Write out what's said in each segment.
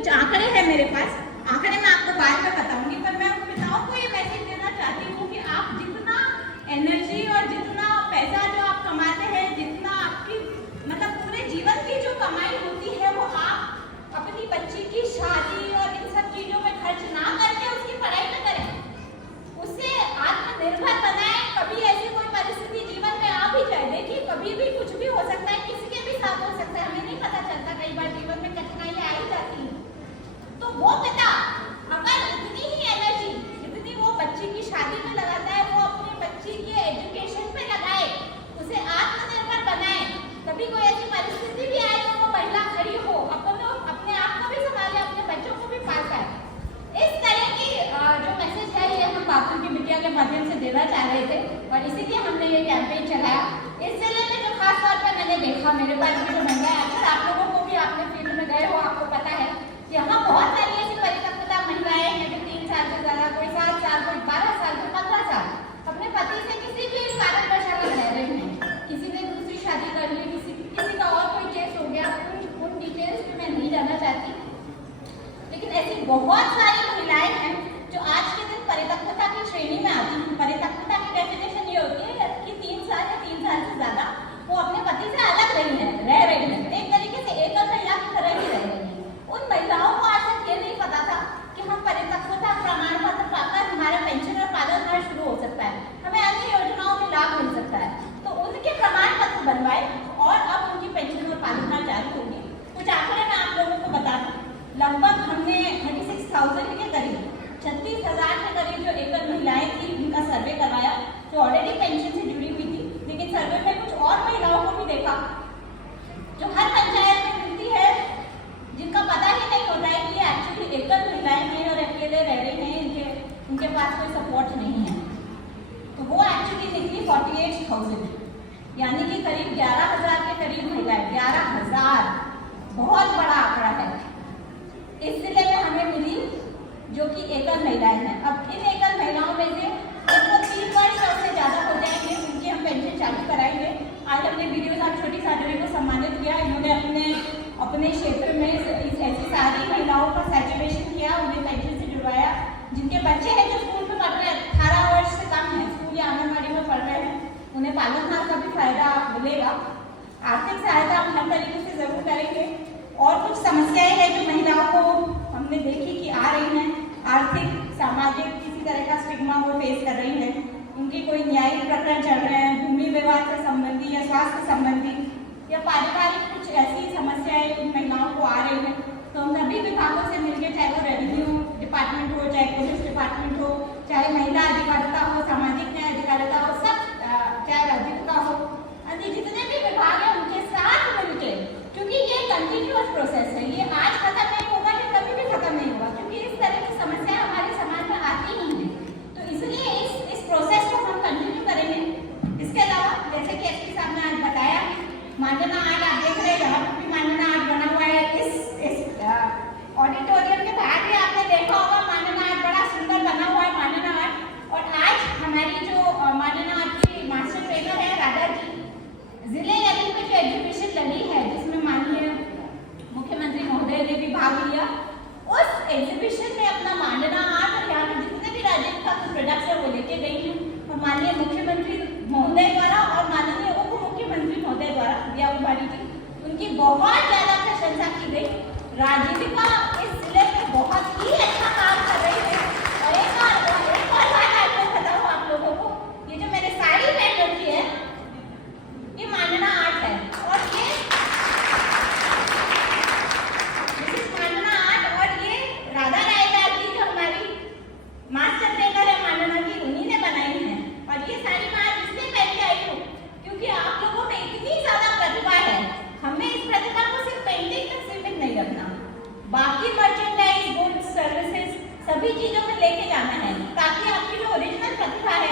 कुछ आंकड़े हैं मेरे पास, आंकड़े मैं आपको बाद में बताऊंगी, पर मैं उन पिताओं को ये मैसेज देना चाहती हूँ कि आप जितना एनर्जी और जितना पैसा जो आप कमाते हैं, जितना आपकी मतलब पूरे जीवन की जो कमाई होती है, वो आप अपनी बच्ची की शादी और इन सब चीजों में खर्च ना करके उसकी पढ़ाई में करें, उससे आत्मनिर्भर बनाएं। कभी ऐसी कोई परिस्थिति जीवन में आ भी जाए, देखिए कभी भी कुछ भी हो सकता है, किसी के भी साथ हो सकता है, हमें नहीं पता चलता, कई बार जीवन में कठिनाइयां आ ही जाती हैं। तो वो पिता अगर इतनी ही एनर्जी जितनी वो बच्ची की शादी में लगाता है, वो अपनी बच्ची के एजुकेशन पे लगाए, उसे आत्मनिर्भर बनाए, कभी कोई ऐसी परिस्थिति भी आए तो वो महिला खड़ी हो, अपने आप को भी संभाले, अपने बच्चों को भी पाल पाए। इस तरह की जो मैसेज है ये हम बापू की बिटिया के माध्यम से देना चाह रहे थे और इसीलिए हमने ये कैंपेन चलाया। इस जिले में जो खास तौर पर मैंने देखा, मेरे पास भी जो महिलाएं, अक्सर आप लोगों को भी आपने फील्ड में गए हो, आपको पता है यहाँ बहुत सारी ऐसी परिपक्वता महिलाएं हैं जो 3 साल से ज्यादा, कोई 7 साल, कोई 12 साल, कोई 15 साल अपने पति से किसी भी कारणवश अलग रह रही हैं। किसी ने दूसरी शादी कर ली, किसी का और कोई केस हो गया, उन डिटेल्स में मैं नहीं जाना चाहती, लेकिन ऐसी बहुत सारी महिलाएं हैं जो आज के दिन परिपक्वता की श्रेणी में आती हैं। परिपक्वता की डेफिनेशन ये होती है कि 3 साल या 3 साल से ज्यादा वो अपने पति से अलग रह रही है, एक तरीके से एकल महिला की तरह ही रह रही है। उन महिलाओं को आज तक ये नहीं पता था कि हम परिपक्वता प्रमाण पत्र पाकर हमारा पेंशन और पालन हार शुरू हो सकता है, हमें अन्य योजनाओं में लाभ मिल सकता है। तो उनके प्रमाण पत्र बनवाए और अब उनकी पेंशन और पालन हार चालू होगी। कुछ आंकड़े मैं आप लोगों को बता दूं, लगभग हमने 36,000 के करीब, 36,000 के करीब जो एकल महिलाएं थी उनका सर्वे करवाया, जो ऑलरेडी पेंशन से जुड़ी हुई थी, लेकिन सर्वे में कुछ और महिलाओं को भी देखा जो हर पंचायत में मिलती है, जिनका पता ही नहीं होता है कि ये एक्चुअली एकल महिलाएं हैं और अकेले रह रही हैं, उनके पास कोई सपोर्ट नहीं है। तो वो एक्चुअली निकली 48,000, यानी कि करीब 11,000 के करीब महिलाएं, 11,000 बहुत बड़ा आंकड़ा है। इस जिले में हमें मिली जो कि एकल महिलाएं हैं। अब इन एकल महिलाओं में से लगभग 3 वर्ष से ज्यादा हो जाएंगे उनकी हम पेंशन चालू कराएंगे। आज हमने वीडियो साहब छोटी साधरी को सम्मानित किया, इन्होंने अपने क्षेत्र में ऐसी सारी महिलाओं का सैचुरेशन किया, उन्हें पेंशन से जुड़वाया। जिनके बच्चे हैं जो स्कूल में पढ़ रहे हैं, 18 वर्ष से कम है, स्कूल या आंगनबाड़ी में पढ़ रहे हैं, उन्हें पालन हार का भी फायदा मिलेगा। आर्थिक सहायता हम हर तरीके से जरूर करेंगे। और कुछ समस्याएं हैं जो महिलाओं को हमने देखी कि आ रही हैं, आर्थिक सामाजिक किसी तरह का स्टिग्मा वो फेस कर रही हैं, उनकी कोई न्यायिक प्रकरण चल रहे हैं, भूमि विवाद से संबंधी या स्वास्थ्य संबंधी या पारिवारिक कुछ ऐसी समस्याएं इन महिलाओं को आ रही हैं। तो हम सभी विभागों से मिलकर, चाहे वो रेवेन्यू डिपार्टमेंट हो, चाहे पुलिस डिपार्टमेंट हो, चाहे महिला अधिकारिता हो, सामाजिक न्याय अधिकारिता हो, सब चाहे राजनीतिका हो, जितने भी विभाग हैं उनके साथ मिलकर, क्योंकि ये कंटिन्यूअस प्रोसेस है, ये आज खत्म नहीं होगा, ये कभी भी खत्म नहीं होगा, क्योंकि इस तरह की समस्या हमारे समाज में आती ही है। तो इसलिए इस प्रोसेस को हम कंटिन्यू करेंगे। इसके अलावा जैसे कि एसपी साहब ने आज बताया, मांडना आर्ट आप देख रहे हैं, यहाँ पर भी मांडना आर्ट बना हुआ है। इस ऑडिटोरियम के बाहर भी आपने देखा होगा मांडना आर्ट, बड़ा सुंदर बना हुआ है मांडना आर्ट। और आज हमारी जो मांडना आर्ट की मास्टर ट्रेनर है राधा जी, जिले लेवल पे जो एग्जीबिशन लगी है जिसमें माननीय मुख्यमंत्री महोदय ने भी भाग लिया, उस एग्जीबिशन में अपना मांडना आर्ट और यहाँ के जितने भी राज्य का प्रोडक्ट्स है वो लेके गई हैं। और माननीय मुख्यमंत्री महोदय द्वारा और माननीय उप मुख्यमंत्री महोदय द्वारा दिया उपाधि जी, उनकी बहुत ज्यादा प्रशंसा की गई। राजीविका इस जिले में बहुत ही अच्छा काम कर रही है। और एक और बात आपको बताऊँ आप लोगों को, ये जो मैंने साड़ी पहन रखी है ये मांडना आर्ट है, और ये मांडना आर्ट, और ये राधा रायदार जी जो हमारी मास्टर ट्रेनर है मांडना की, उन्हीं ने बनाई है। और ये सारी मैं आज इसलिए पहन के आई हूँ क्योंकि आप लोगों में इतनी ज्यादा प्रतिभा है, हमें इस प्रतिभा को सिर्फ पेंटिंग तक सीमित नहीं रखना, बाकी मर्चेंडाइज, गुड्स, सर्विसेज सभी चीजों में लेके जाना है, ताकि आपकी जो ओरिजिनल प्रतिभा है,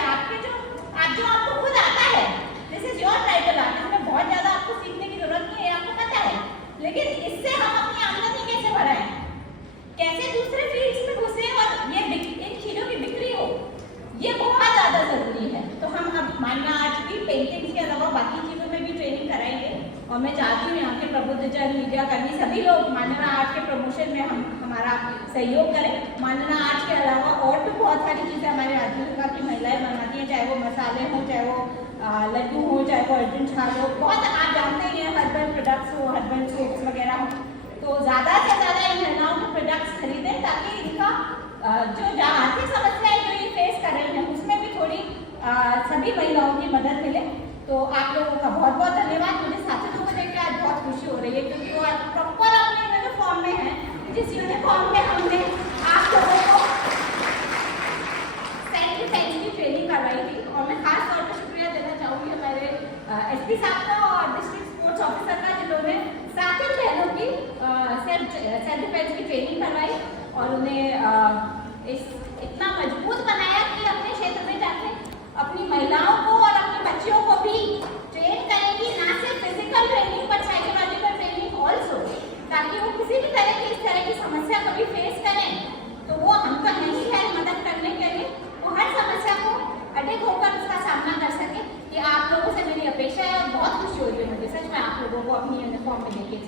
जो आपको खुद आता है, this is your tribal art, इसमें बहुत ज्यादा आपको सीखने की जरूरत नहीं है, आपको पता है, लेकिन इससे हम अपनी आमदनी कैसे बढ़ाएं, कैसे दूसरे फील्ड्स में घुसे और ये इन चीजों की बिक्री हो, ये बहुत ज्यादा जरूरी है। तो हम अब मांडना आर्ट की पेंटिंग्स के अलावा बाकी चीजों में भी ट्रेनिंग कराएंगे। और मैं चाहती हूँ यहाँ के प्रबुद्ध जन, मीडिया कर्मी, सभी लोग मांडना आर्ट के प्रमोशन में हम हमारा सहयोग करें। मानना आज के अलावा और भी बहुत सारी चीज़ें हमारे आजीविका की महिलाएं बनाती हैं, चाहे वो मसाले हों, चाहे वो लड्डू हो, चाहे वो अर्जुन छाल हो, बहुत आप जानते ही हैं, हर्बल प्रोडक्ट्स हो, हर्बल सोप्स वगैरह हो। तो ज़्यादा से ज़्यादा इन महिलाओं के प्रोडक्ट्स खरीदें ताकि इनका जो आर्थिक समस्याएं जो ये फेस कर रही हैं उसमें भी थोड़ी सभी महिलाओं की मदद मिले। तो आप लोगों का बहुत बहुत धन्यवाद। मुझे साथियों को देख के आज बहुत खुशी हो रही है क्योंकि वो आज प्रॉपर अपने यूनिफॉर्म में है, जिस यूनिफॉर्म में हमने आप लोगों को सेल्फ डिफेंस की ट्रेनिंग करवाई थी। और मैं खास तौर पर शुक्रिया देना चाहूँगी हमारे एसपी साहब का और डिस्ट्रिक्ट स्पोर्ट्स ऑफिसर का, जिन्होंने साथियों बहनों की सेल्फ डिफेंस की ट्रेनिंग करवाई और उन्हें इतना मजबूत बनाया कि अपने क्षेत्र में जाके अपनी महिलाओं को और अपनी बच्चियों को भी ट्रेन करेंगी, ना सिर्फ फिजिकल ट्रेनिंग पर साइकोलॉजिकल ट्रेनिंग ऑल्सो, ताकि वो किसी भी तरह की इस तरह की समस्या कभी फेस करें तो वो हम तो नहीं है मदद करने के लिए, वो हर समस्या को अडिग होकर उसका सामना कर सके। ये आप लोगों से मेरी अपेक्षा है और बहुत खुशी हो रही है मुझे सच में आप लोगों को अपनी यूनिफॉर्म में देखिए।